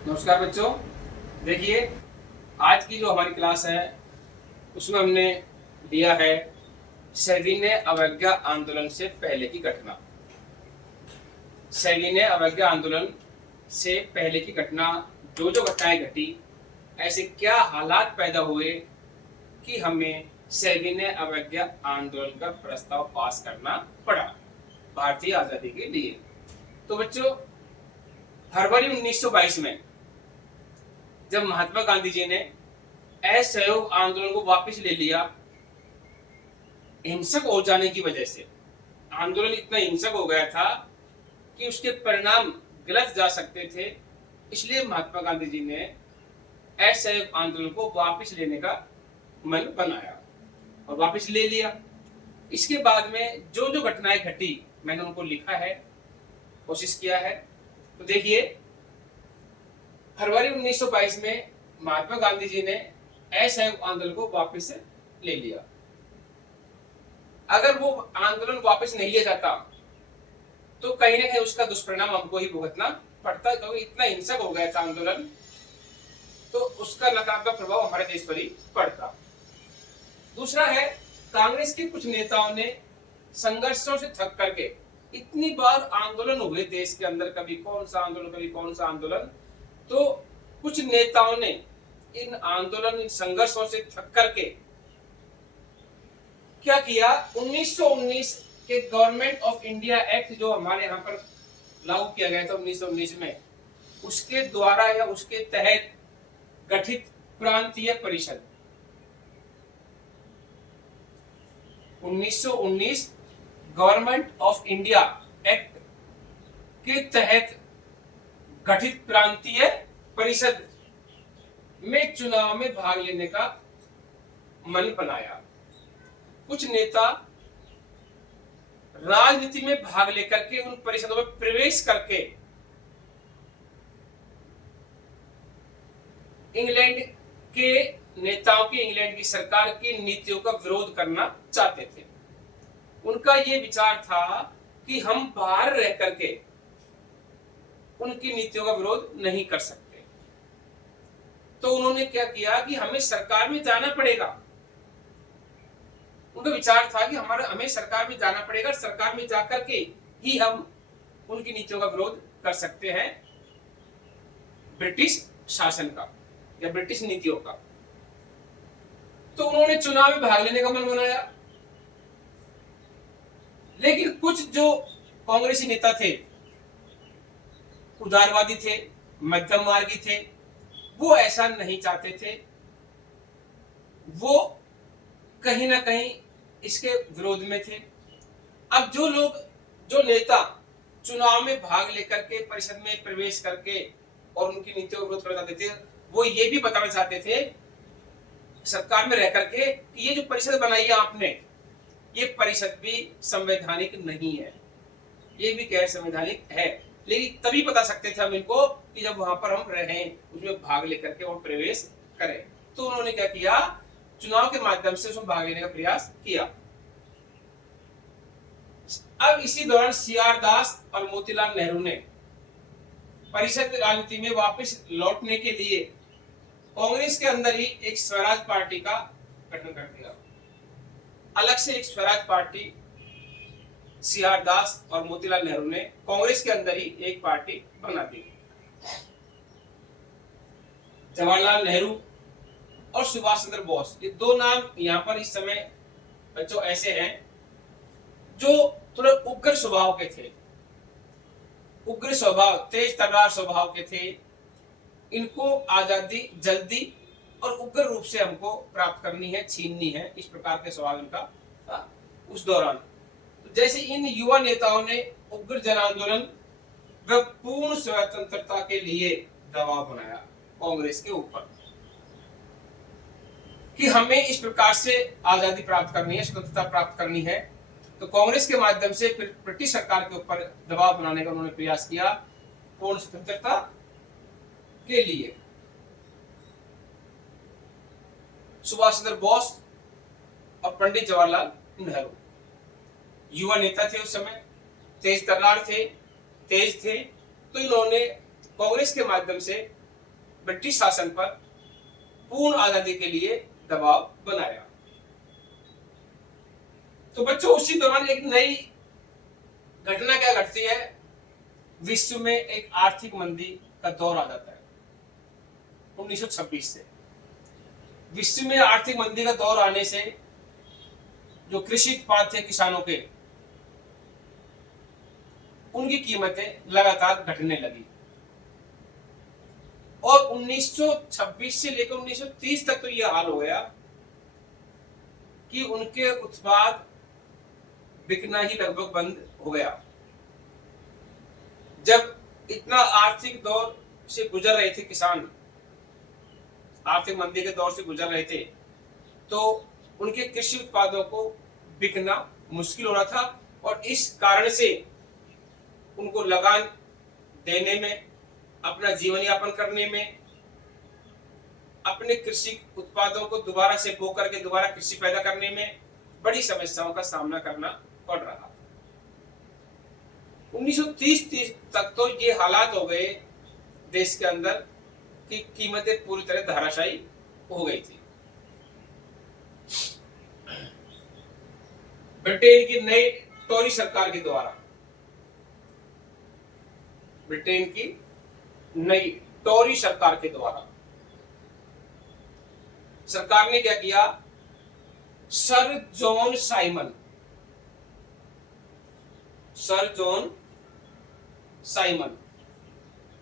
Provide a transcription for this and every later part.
नमस्कार बच्चों। देखिए, आज की जो हमारी क्लास है उसमें हमने लिया है सविनय अवज्ञा आंदोलन से पहले की घटना। सविनय अवज्ञा आंदोलन से पहले की घटना, जो जो घटनाएं घटी, ऐसे क्या हालात पैदा हुए कि हमें सविनय अवज्ञा आंदोलन का प्रस्ताव पास करना पड़ा भारतीय आजादी के लिए। तो बच्चों, फरवरी 1922 में जब महात्मा गांधी जी ने असहयोग आंदोलन को वापस ले लिया, हिंसक हो जाने की वजह से आंदोलन इतना हिंसक हो गया था कि उसके परिणाम गलत जा सकते थे, इसलिए महात्मा गांधी जी ने असहयोग आंदोलन को वापस लेने का मन बनाया और वापस ले लिया। इसके बाद में जो जो घटनाएं घटी मैंने उनको लिखा है, कोशिश किया है। तो देखिए, फरवरी 1922 में महात्मा गांधी जी ने असहयोग आंदोलन को वापस ले लिया। अगर वो आंदोलन वापस नहीं लिया जाता तो कहीं ना कहीं उसका दुष्परिणाम हमको ही भुगतना पड़ता, क्योंकि इतना हिंसक हो गया था आंदोलन, तो उसका नकारात्मक प्रभाव हमारे देश पर ही पड़ता। दूसरा है, कांग्रेस के कुछ नेताओं ने संघर्षों से थक करके, इतनी बार आंदोलन हुए देश के अंदर, कभी कौन सा आंदोलन कभी कौन सा आंदोलन, तो कुछ नेताओं ने इन आंदोलन, इन संघर्षों से थक करके क्या किया, 1919 के गवर्नमेंट ऑफ इंडिया एक्ट जो हमारे यहाँ पर लागू किया गया था 1919 में, उसके द्वारा या उसके तहत गठित प्रांतीय परिषद, 1919 गवर्नमेंट ऑफ इंडिया एक्ट के तहत गठित प्रांतीय परिषद में चुनाव में भाग लेने का मन बनाया। कुछ नेता राजनीति में भाग लेकर के, उन परिषदों में प्रवेश करके इंग्लैंड के नेताओं की, इंग्लैंड की सरकार की नीतियों का विरोध करना चाहते थे। उनका यह विचार था कि हम बाहर रह करके उनकी नीतियों का विरोध नहीं कर सकते, तो उन्होंने क्या किया कि हमें सरकार में जाना पड़ेगा। उनका विचार था कि हमें सरकार में जाना पड़ेगा, सरकार में जाकर के ही हम उनकी नीतियों का विरोध कर सकते हैं, ब्रिटिश शासन का या ब्रिटिश नीतियों का। तो उन्होंने चुनाव में भाग लेने का मन बनाया। लेकिन कुछ जो कांग्रेसी नेता थे, उदारवादी थे, मध्यम मार्गी थे, वो ऐसा नहीं चाहते थे। वो कहीं ना कहीं इसके विरोध में थे। अब जो नेता चुनाव में भाग लेकर के, परिषद में प्रवेश करके और उनकी नीतियों का विरोध कर जाते थे, वो ये भी बताना चाहते थे सरकार में रह करके कि ये जो परिषद बनाई है आपने, ये परिषद भी संवैधानिक नहीं है, ये भी गैर संवैधानिक है। लेकिन तभी बता सकते थे हम इनको कि जब वहां पर हम रहें, उसमें भाग लेकर के और प्रवेश करें। तो उन्होंने क्या किया, चुनाव के माध्यम से उसमें भाग लेने का प्रयास किया। अब इसी दौरान सीआर दास और मोतीलाल नेहरू ने परिषद राजनीति में वापस लौटने के लिए कांग्रेस के अंदर ही एक स्वराज पार्टी का गठन कर दिया। अलग से एक स्वराज पार्टी सीआर दास और मोतीलाल नेहरू ने कांग्रेस के अंदर ही एक पार्टी बना दी। जवाहरलाल नेहरू और सुभाष चंद्र बोस, ये दो नाम यहाँ पर इस समय बच्चों ऐसे हैं जो थोड़े उग्र स्वभाव के थे, उग्र स्वभाव, तेज तर्रार स्वभाव के थे। इनको आजादी जल्दी और उग्र रूप से हमको प्राप्त करनी है, छीननी है, इस प्रकार के स्वभाव इनका था उस दौरान। तो जैसे इन युवा नेताओं ने उग्र जन आंदोलन व पूर्ण स्वतंत्रता के लिए दबाव बनाया कांग्रेस के ऊपर कि हमें इस प्रकार से आजादी प्राप्त करनी है, स्वतंत्रता प्राप्त करनी है। तो कांग्रेस के माध्यम से फिर ब्रिटिश सरकार के ऊपर दबाव बनाने का उन्होंने प्रयास किया पूर्ण स्वतंत्रता के लिए। सुभाष चंद्र बोस और पंडित जवाहरलाल नेहरू युवा नेता थे उस समय, तेज तर्रार थे, तेज थे, तो इन्होंने कांग्रेस के माध्यम से ब्रिटिश शासन पर पूर्ण आजादी के लिए दबाव बनाया। तो बच्चों उसी दौरान एक नई घटना क्या घटती है, विश्व में एक आर्थिक मंदी का दौर आ जाता है। 1926 से विश्व में आर्थिक मंदी का दौर आने से जो कृषि उत्पाद थे किसानों के, उनकी कीमतें लगातार घटने लगी और 1926 से लेकर 1930 तक तो यह हाल हो गया कि उनके उत्पाद बिकना ही लगभग बंद हो गया। जब इतना आर्थिक दौर से गुजर रहे थे किसान, आर्थिक मंदी के दौर से गुजर रहे थे, तो उनके कृषि उत्पादों को बिकना मुश्किल हो रहा था और इस कारण से उनको लगान देने में, अपना जीवन यापन करने में, अपने कृषि उत्पादों को दोबारा से बो करके दोबारा कृषि पैदा करने में बड़ी समस्याओं का सामना करना पड़ रहा। 1930 तक तो ये हालात हो गए देश के अंदर कि कीमतें पूरी तरह धराशायी हो गई थी। ब्रिटेन की नई टोरी सरकार के द्वारा, ब्रिटेन की नई टोरी सरकार के द्वारा सरकार ने क्या किया, सर जॉन साइमन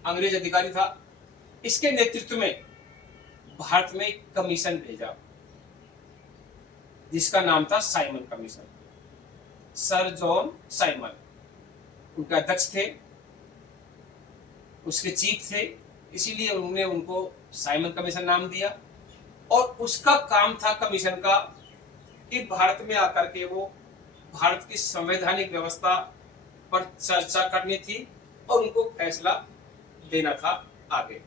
अंग्रेज अधिकारी था, इसके नेतृत्व में भारत में एक कमीशन भेजा जिसका नाम था Simon commission. Sir John Simon उनके अध्यक्ष थे, उसके चीफ थे, इसीलिए उन्होंने उनको साइमन कमीशन नाम दिया। और उसका काम था कमीशन का कि भारत में आकर के वो भारत की संवैधानिक व्यवस्था पर चर्चा करनी थी और उनको फैसला देना था आगे।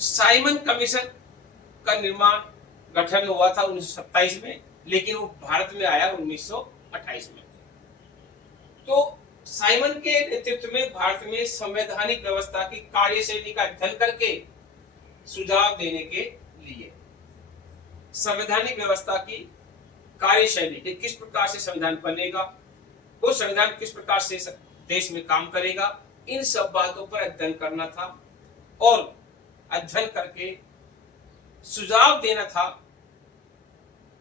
साइमन कमीशन का निर्माण गठन हुआ था 1927 में, लेकिन वो भारत में आया 1928 में। तो साइमन के नेतृत्व में भारत में संवैधानिक व्यवस्था की कार्यशैली का अध्ययन करके सुझाव देने के लिए, संवैधानिक व्यवस्था की कार्यशैली के किस प्रकार से संविधान बनेगा, वो संविधान किस प्रकार से देश में काम करेगा, इन सब बातों पर अध्ययन करना था और अध्ययन करके सुझाव देना था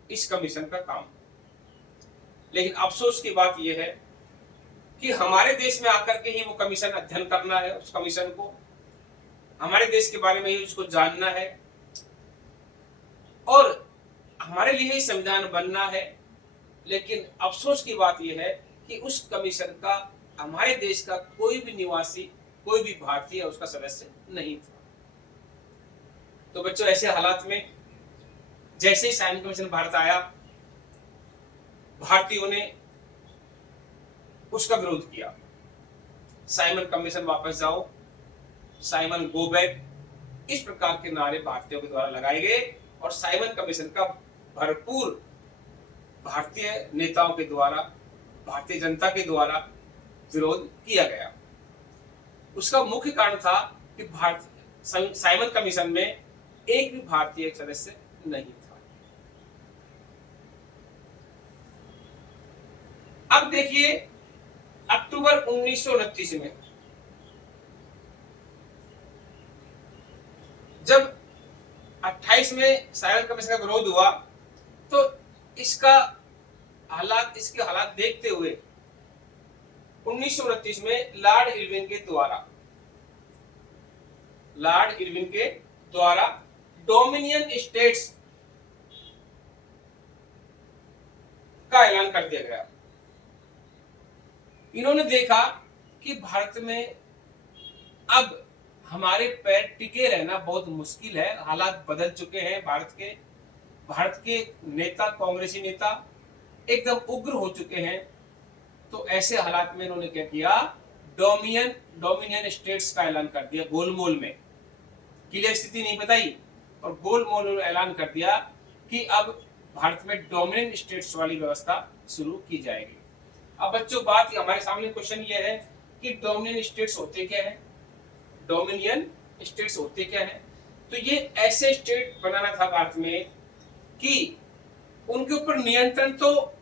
इस कमीशन का काम। लेकिन अफसोस की बात यह है कि हमारे देश में आकर के ही वो कमीशन अध्ययन करना है, उस कमीशन को हमारे देश के बारे में ही उसको जानना है और हमारे लिए ही संविधान बनना है। लेकिन अफसोस की बात यह है कि उस कमीशन का हमारे देश का कोई भी निवासी, कोई भी भारतीय उसका सदस्य नहीं था। तो बच्चों, ऐसे हालात में जैसे ही साइमन कमीशन भारत आया, भारतीयों ने उसका विरोध किया। साइमन कमीशन वापस जाओ, साइमन गो बैक, इस प्रकार के नारे भारतीयों के द्वारा लगाए गए और साइमन कमीशन का भरपूर भारतीय नेताओं के द्वारा, भारतीय जनता के द्वारा विरोध किया गया। उसका मुख्य कारण था कि साइमन कमीशन में एक भी भारतीय सदस्य नहीं था। अब देखिए, अक्टूबर 1929 में जब 28 में साइमन कमीशन का विरोध हुआ, तो इसके हालात देखते हुए 1929 में लॉर्ड इरविन के द्वारा डोमिनियन स्टेट्स का ऐलान कर दिया गया। इन्होंने देखा कि भारत में अब हमारे पैर टिके रहना बहुत मुश्किल है, हालात बदल चुके हैं। भारत के नेता, कांग्रेसी नेता एकदम उग्र हो चुके हैं। तो ऐसे हालात में इन्होंने क्या किया, डोमिनियन स्टेट्स का ऐलान कर दिया। गोलमोल में क्लियर स्थिति नहीं बताई और गोलमोल में ऐलान कर दिया कि अब भारत में डोमिनियन स्टेट्स वाली व्यवस्था शुरू की जाएगी। अब बच्चों, बात हमारे सामने क्वेश्चन ये है कि डोमिनियन स्टेट्स होते क्या है। डोमिनियन स्टेट्स होते क्या है, तो ये ऐसे स्टेट बनाना था भारत में कि उनके ऊपर नियंत्रण तो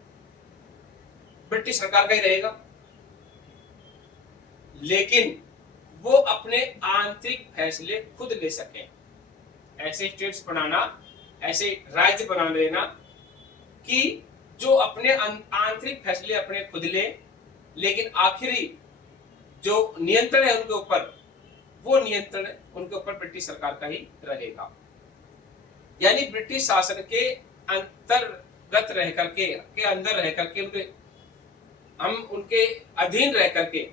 ब्रिटिश सरकार का ही रहेगा, लेकिन वो अपने आंतरिक फैसले खुद ले सके। ऐसे स्टेट्स बनाना, ऐसे राज्य बना लेना कि जो अपने आंतरिक फैसले अपने खुद ले, लेकिन आखिरी जो नियंत्रण है उनके ऊपर, वो नियंत्रण उनके ऊपर ब्रिटिश सरकार का ही रहेगा। यानी ब्रिटिश शासन के अंतर्गत रह करके, के अंदर रह करके, उनके हम उनके अधीन रह करके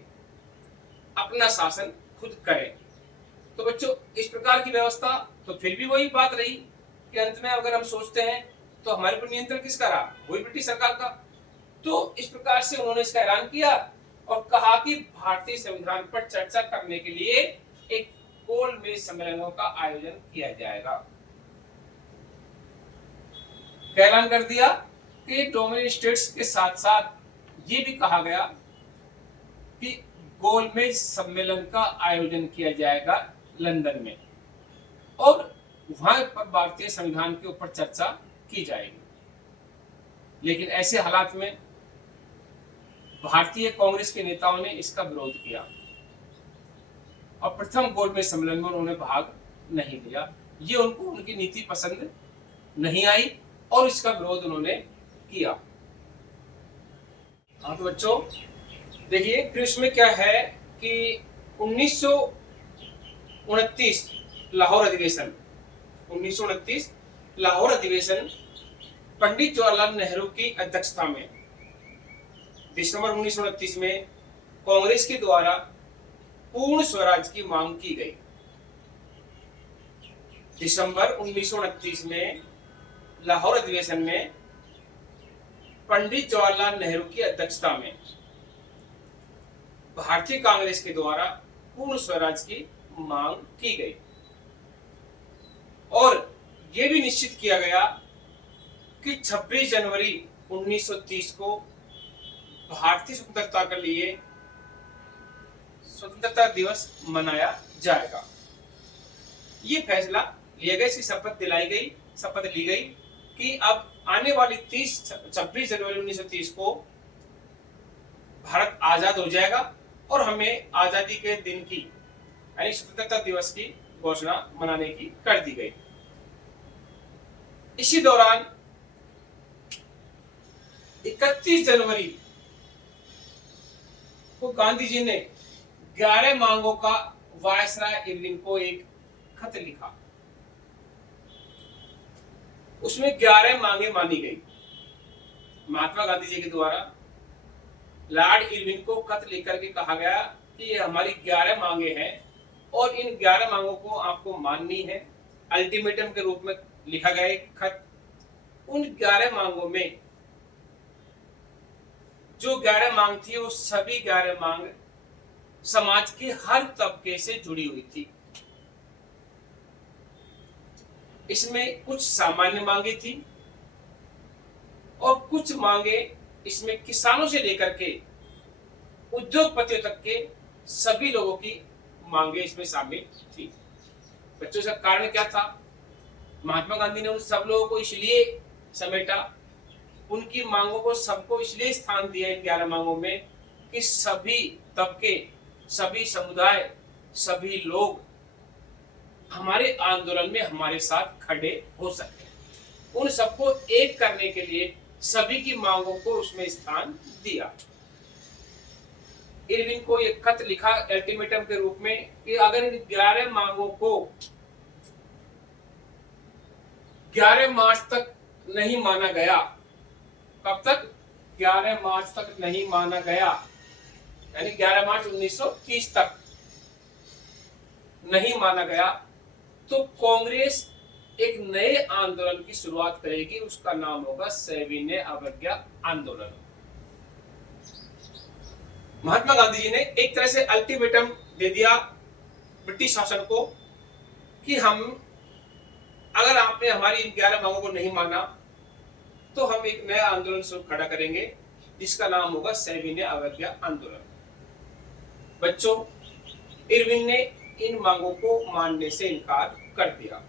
अपना शासन खुद करें। तो बच्चों, इस प्रकार की व्यवस्था, तो फिर भी वही बात रही कि अंत में अगर हम सोचते हैं तो हमारे पर नियंत्रण किसका रहा, वही ब्रिटिश सरकार का। तो इस प्रकार से उन्होंने इसका ऐलान किया और कहा कि भारतीय संविधान पर चर्चा करने के लिए एक गोलमेज सम्मेलनों का आयोजन किया जाएगा। क्या ऐलान कर दिया कि डोमिनियन स्टेट्स के साथ साथ ये भी कहा गया कि गोलमेज सम्मेलन का आयोजन किया जाएगा लंदन में, और वहां पर भारतीय संविधान के ऊपर चर्चा की जाएगी। लेकिन ऐसे हालात में भारतीय कांग्रेस के नेताओं ने इसका विरोध किया और प्रथम गोलमेज सम्मेलन में उन्होंने भाग नहीं लिया। ये उनको उनकी नीति पसंद नहीं आई और इसका विरोध उन्होंने किया। हाँ तो बच्चों देखिए, फिर उसमें क्या है कि 1929 लाहौर अधिवेशन, 1929 लाहौर अधिवेशन पंडित जवाहरलाल नेहरू की अध्यक्षता में दिसंबर 1929 में कांग्रेस के द्वारा पूर्ण स्वराज की मांग की गई। दिसंबर 1929 में लाहौर अधिवेशन में पंडित जवाहरलाल नेहरू की अध्यक्षता में भारतीय कांग्रेस के द्वारा पूर्ण स्वराज की मांग की गई और यह भी निश्चित किया गया कि 26 जनवरी 1930 को भारतीय स्वतंत्रता के लिए स्वतंत्रता दिवस मनाया जाएगा। ये फैसला लिया गया, इसकी शपथ ली गई कि अब आने वाली 26 जनवरी 1930 को भारत आजाद हो जाएगा और हमें आजादी के दिन की यानी स्वतंत्रता दिवस की घोषणा मनाने की कर दी गई। इसी दौरान 31 जनवरी को गांधी जी ने 11 मांगों का वायसराय इरविन को एक खत लिखा। उसमें 11 मांगे मानी गई। महात्मा गांधी जी के द्वारा लॉर्ड इरविन को खत लेकर के कहा गया कि ये हमारी 11 मांगे हैं और इन 11 मांगों को आपको माननी है। अल्टीमेटम के रूप में लिखा गया एक खत। उन 11 मांगों में जो 11 मांग थी, वो सभी 11 मांग समाज के हर तबके से जुड़ी हुई थी। इसमें कुछ सामान्य मांगे थी और कुछ मांगे इसमें किसानों से लेकर के उद्योगपतियों तक के सभी लोगों की मांगे इसमें शामिल थी। बच्चों, इसका कारण क्या था? महात्मा गांधी ने उन सब लोगों को इसलिए समेटा, उनकी मांगों को सबको इसलिए स्थान दिया इन 11 मांगों में कि सभी तबके, सभी समुदाय, सभी लोग हमारे आंदोलन में हमारे साथ खड़े हो सके। उन सबको एक करने के लिए सभी की मांगों को उसमें स्थान दिया। इरविन को एक खत लिखा अल्टीमेटम के रूप में कि अगर इन 11 मांगों को 11 मार्च तक नहीं माना गया, कब तक? 11 मार्च तक नहीं माना गया, यानी 11 मार्च 1930 तक नहीं माना गया, तो कांग्रेस एक नए आंदोलन की शुरुआत करेगी। उसका नाम होगा सविनय अवज्ञा आंदोलन। महात्मा गांधी जी ने एक तरह से अल्टीमेटम दे दिया ब्रिटिश शासन को कि हम, अगर आपने हमारी इन 11 मांगों को नहीं माना तो हम एक नया आंदोलन शुरू खड़ा करेंगे जिसका नाम होगा सविनय अवज्ञा आंदोलन। बच्चों, इरविन ने इन मांगों को मानने से इनकार कर दिया।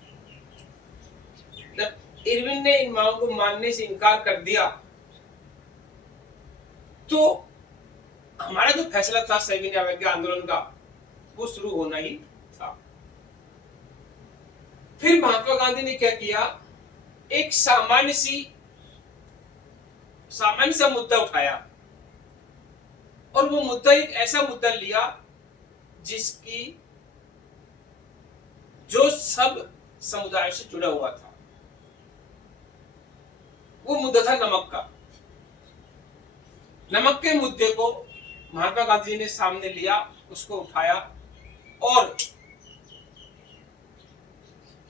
जब इरविन ने इन मांगों को मानने से इनकार कर दिया तो हमारा जो फैसला था सविनय अवज्ञा आंदोलन का वो शुरू होना ही था। फिर महात्मा गांधी ने क्या किया, एक सामान्य सा मुद्दा उठाया और वो मुद्दा एक ऐसा मुद्दा लिया जिसकी जो सब समुदाय से जुड़ा हुआ था। वो मुद्दा था नमक का। नमक के मुद्दे को महात्मा गांधी जी ने सामने लिया, उसको उठाया और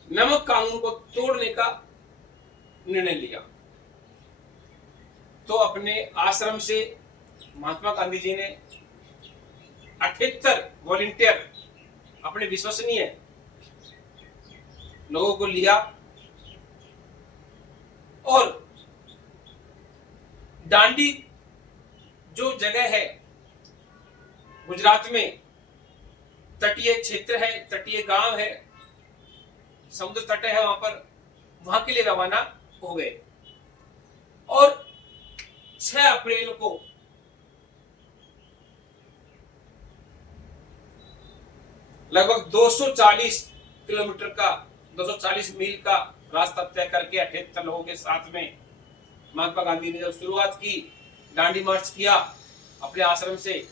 नमक कानून को तोड़ने का निर्णय लिया। तो अपने आश्रम से महात्मा गांधी जी ने 78 वॉलंटियर अपने विश्वसनीय लोगों को लिया और दांडी जो जगह है गुजरात में, तटीय क्षेत्र है, तटीय गांव है, समुद्र तट है वहां के लिए रवाना हो गए और 6 अप्रैल को लगभग 240 मील का रास्ता तय करके 78 लोगों के साथ में महात्मा गांधी ने जब शुरुआत की, दांडी मार्च किया अपने आश्रम से,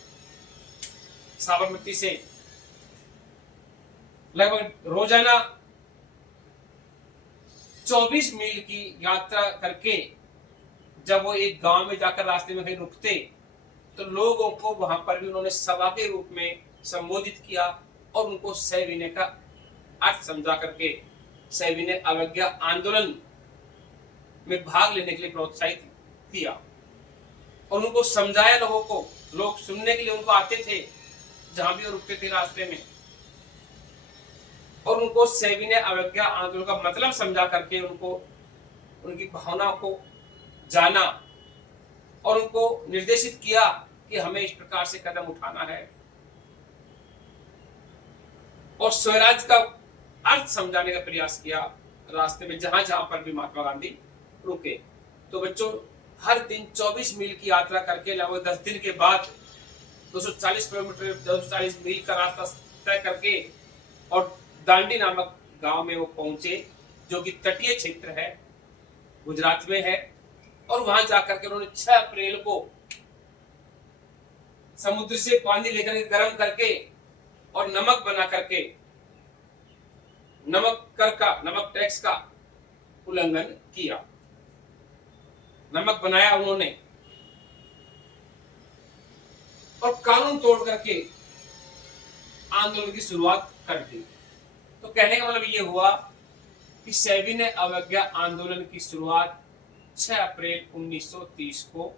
साबरमती से, लगभग रोजाना 24 मील की यात्रा करके जब वो एक गांव में जाकर रास्ते में कहीं रुकते तो लोगों को वहां पर भी उन्होंने सभा के रूप में संबोधित किया और उनको सविनय का अर्थ समझा करके सविनय अवज्ञा आंदोलन में भाग लेने के लिए प्रोत्साहित किया और उनको समझाया। लोगों को, लोग सुनने के लिए उनको आते थे जहां भी वो रुकते थे रास्ते में, और उनको सविनय अवज्ञा आंदोलन का मतलब समझा करके उनको उनकी भावनाओं को जाना और उनको निर्देशित किया कि हमें इस प्रकार से कदम उठाना है और स्वराज का अर्थ समझाने का प्रयास किया रास्ते में जहां जहां पर भी महात्मा गांधी रुके। तो बच्चों, हर दिन 24 मील की यात्रा करके लगभग 10 दिन के बाद 240 मील का रास्ता तय करके और दांडी नामक गांव में वो पहुंचे जो कि तटीय क्षेत्र है, गुजरात में है, और वहां जाकर के उन्होंने 6 अप्रैल को समुद्र से पानी लेकर के गर्म करके और नमक बना करके नमक टैक्स का उल्लंघन किया। नमक बनाया उन्होंने और कानून तोड़ करके आंदोलन की शुरुआत कर दी। तो कहने का मतलब ये हुआ कि सविनय अवज्ञा आंदोलन की शुरुआत 6 अप्रैल 1930 को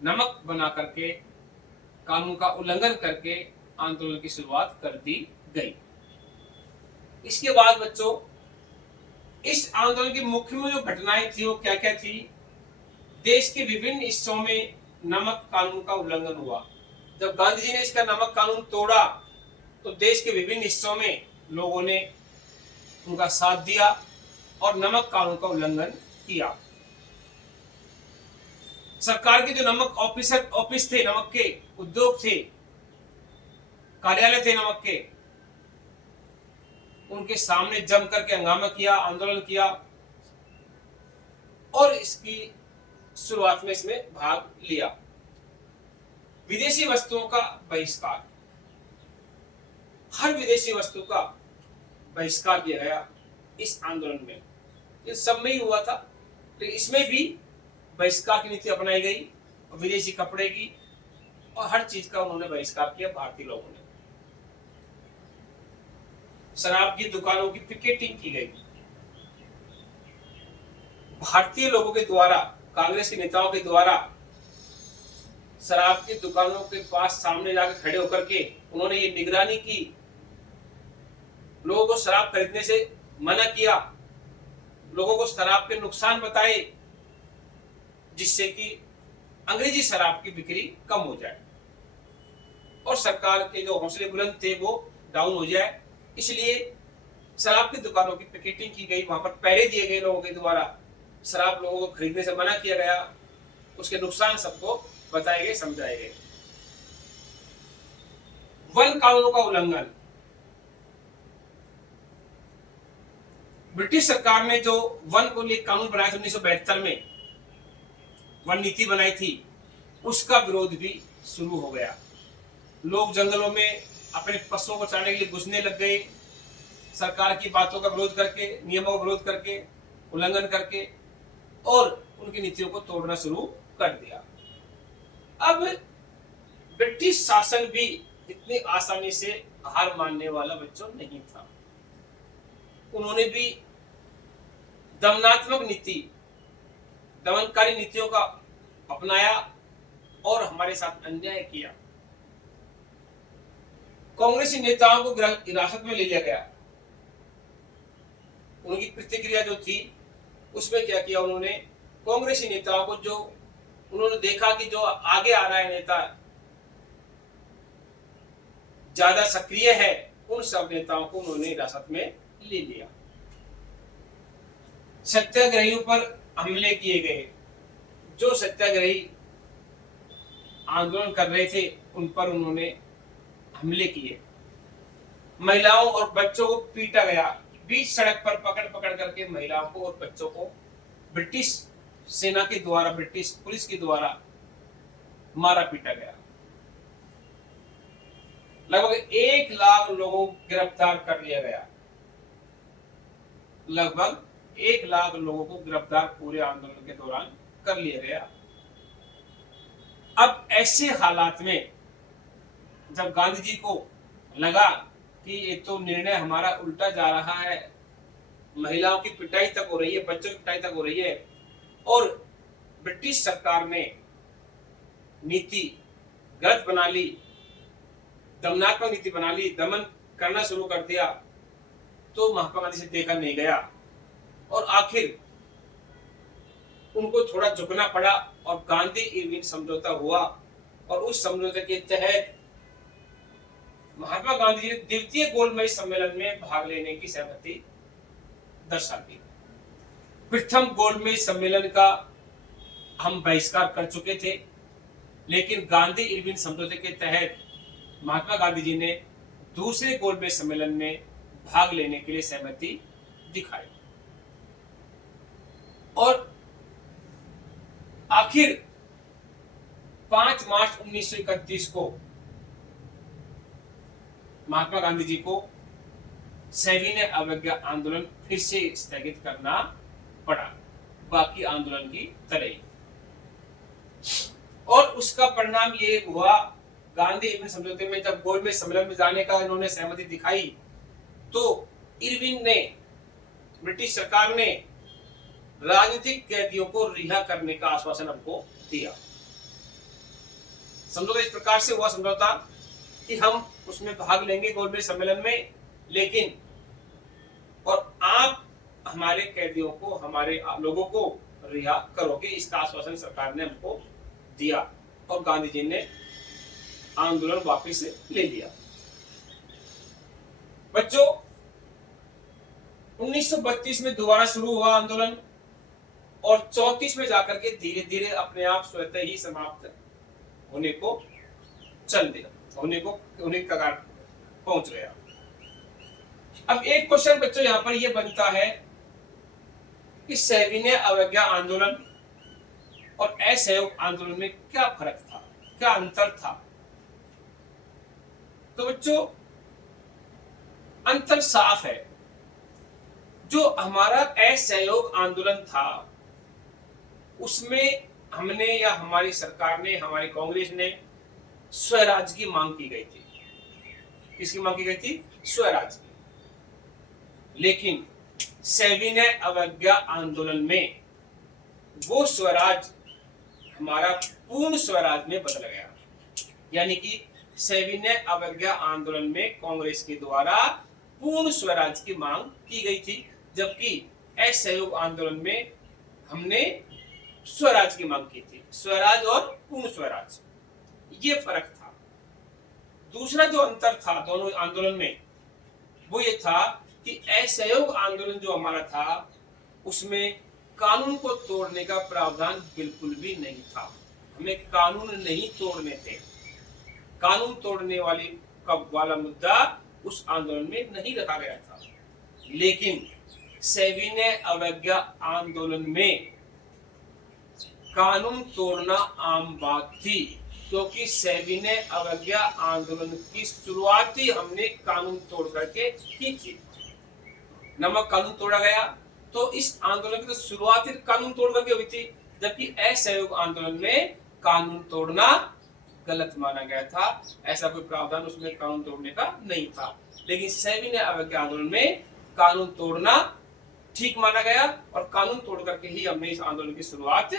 नमक बना करके, कानून का उल्लंघन करके आंदोलन की शुरुआत कर दी गई। इसके बाद बच्चों, इस आंदोलन की मुख्य जो घटनाएं थी वो क्या क्या थी। देश के विभिन्न हिस्सों में नमक कानून का उल्लंघन हुआ। जब गांधी जी ने इसका नमक कानून तोड़ा तो देश के विभिन्न हिस्सों में लोगों ने उनका साथ दिया और नमक कानून का उल्लंघन किया। सरकार के जो नमक ऑफिस थे, नमक के उद्योग थे, कार्यालय थे नमक के, उनके सामने जम करके हंगामा किया, आंदोलन किया और इसकी शुरुआत में इसमें भाग लिया। विदेशी वस्तुओं का बहिष्कार, हर विदेशी वस्तु का बहिष्कार किया गया इस आंदोलन में। ये सब में ही हुआ था, लेकिन इसमें भी बहिष्कार की नीति अपनाई गई और विदेशी कपड़े की और हर चीज का उन्होंने बहिष्कार किया भारतीय लोगों ने। शराब की दुकानों की पिकेटिंग की गई। भारतीय लोगों के द्वारा, कांग्रेस के नेताओं के द्वारा शराब की दुकानों के पास सामने जाकर खड़े होकर के उन्होंने ये निगरानी की, लोगों को शराब खरीदने से मना किया, लोगों को शराब के नुकसान बताए जिससे कि अंग्रेजी शराब की बिक्री कम हो जाए और सरकार के जो हौसले बुलंद थे वो डाउन हो जाए। इसलिए शराब की दुकानों की पिकेटिंग की गई, वहां पर पहरे दिए गए लोगों के द्वारा, शराब लोगों को खरीदने से मना किया गया, उसके नुकसान सबको बताए गए, समझाए गए। वन कानूनों का उल्लंघन, ब्रिटिश सरकार ने जो वन को लिए कानून बनाया था 1972 में, वन नीति बनाई थी, उसका विरोध भी शुरू हो गया। लोग जंगलों में अपने पशुओं को चराने के लिए घुसने लग गए, सरकार की बातों का विरोध करके, नियमों का विरोध करके, उल्लंघन करके, और उनकी नीतियों को तोड़ना शुरू कर दिया। अब ब्रिटिश शासन भी इतनी आसानी से हार मानने वाला बच्चों नहीं था। उन्होंने भी दमनात्मक नीति, दमनकारी नीतियों का अपनाया और हमारे साथ अन्याय किया। कांग्रेसी नेताओं को हिरासत में ले लिया गया। उनकी प्रतिक्रिया जो थी उसमें क्या किया उन्होंने, कांग्रेसी नेताओं को, जो उन्होंने देखा कि जो आगे आ रहा है नेता ज्यादा सक्रिय है, उन सब नेताओं को उन्होंने हिरासत में ले लिया। सत्याग्रहियों पर हमले किए गए। जो सत्याग्रही आंदोलन कर रहे थे उन पर उन्होंने हमले किए। महिलाओं और बच्चों को पीटा गया। बीच सड़क पर पकड़ पकड़ करके महिलाओं को और बच्चों को ब्रिटिश सेना के द्वारा, ब्रिटिश पुलिस के द्वारा मारा पीटा गया। लगभग 1 लाख लोगों को गिरफ्तार कर लिया गया। लगभग 1 लाख लोगों को गिरफ्तार पूरे आंदोलन के दौरान कर लिया गया। अब ऐसे हालात में जब गांधी जी को लगा कि ये तो निर्णय हमारा उल्टा जा रहा है, महिलाओं की पिटाई तक हो रही है, बच्चों की पिटाई तक हो रही है, और ब्रिटिश सरकार ने नीति गलत बना ली, दमनात्मक नीति बना ली, दमन करना शुरू कर दिया, तो महात्मा गांधी से देखा नहीं गया और आखिर उनको थोड़ा झुकना पड़ा और गांधी इरविन समझौता हुआ। और उस समझौते के तहत महात्मा गांधी जी ने द्वितीय गोलमेज सम्मेलन में भाग लेने की सहमति दर्शा दी। प्रथम गोलमेज सम्मेलन का हम बहिष्कार कर चुके थे, लेकिन गांधी इरविन समझौते के तहत महात्मा गांधी जी ने दूसरे गोलमेज सम्मेलन में भाग लेने के लिए सहमति दिखाई। और आखिर 5 मार्च 1931 को महात्मा गांधी जी को सविनय अवज्ञा आंदोलन फिर से स्थगित करना पड़ा, बाकी आंदोलन की तरह ही। और उसका परिणाम ये हुआ, गांधी इरविन समझौते में जब गोलमेज सम्मेलन में जाने का इन्होंने सहमति दिखाई, तो इरविन ने, ब्रिटिश सरकार ने राजनीतिक कैदियों को रिहा करने का आश्वासन हमको दिया। समझौता इस प्रकार से हुआ समझौता कि हम उसमें भाग लेंगे गोलमेज सम्मेलन में, लेकिन और आप हमारे कैदियों को, हमारे लोगों को रिहा करोगे, इसका आश्वासन सरकार ने हमको दिया। और गांधी जी ने आंदोलन वापस ले लिया। बच्चों, 1932 में दोबारा शुरू हुआ आंदोलन और 34 में जाकर के धीरे धीरे अपने आप स्वतः ही समाप्त होने को चल दिया, होने कगार पहुंच गया। अब एक क्वेश्चन बच्चों यहां पर यह बनता है कि सविनय अवज्ञा आंदोलन और असहयोग आंदोलन में क्या फर्क था, क्या अंतर था? तो बच्चों, अंतर साफ है। जो हमारा असहयोग आंदोलन था उसमें हमने, या हमारी सरकार ने, हमारी कांग्रेस ने स्वराज की मांग की गई थी। किसकी मांग की गई थी? स्वराज की। लेकिन सविनय अवज्ञा आंदोलन में वो स्वराज हमारा पूर्ण स्वराज में बदल गया। यानी कि सविनय अवज्ञा आंदोलन में कांग्रेस के द्वारा पूर्ण स्वराज की मांग की गई थी, जबकि असहयोग आंदोलन में हमने स्वराज की मांग की थी। स्वराज और पूर्ण स्वराज, ये फर्क था। दूसरा जो अंतर था दोनों आंदोलन में, वो ये था कि असहयोग आंदोलन जो हमारा था उसमें कानून को तोड़ने का प्रावधान बिल्कुल भी नहीं था। हमें कानून नहीं तोड़ने थे। कानून तोड़ने वाला मुद्दा उस आंदोलन में नहीं रखा गया था। लेकिन सविनय अवज्ञा आंदोलन में कानून तोड़ना आम बात थी, क्योंकि सविनय अवज्ञा आंदोलन की शुरुआत ही हमने कानून तोड़ करके की थी। नमक कानून तोड़ा गया तो इस आंदोलन की तो शुरुआत ही कानून तोड़ करके हुई थी, जबकि असहयोग आंदोलन में कानून तोड़ना गलत माना गया था। ऐसा कोई प्रावधान उसमें कानून तोड़ने का नहीं था। लेकिन सविनय अवज्ञा आंदोलन में कानून तोड़ना ठीक माना गया और कानून तोड़ करके ही हमने इस आंदोलन की शुरुआत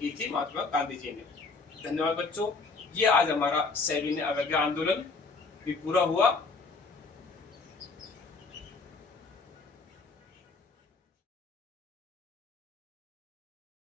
की थी महात्मा गांधी जी ने। धन्यवाद बच्चों, ये आज हमारा सविनय अवज्ञा आंदोलन भी पूरा हुआ।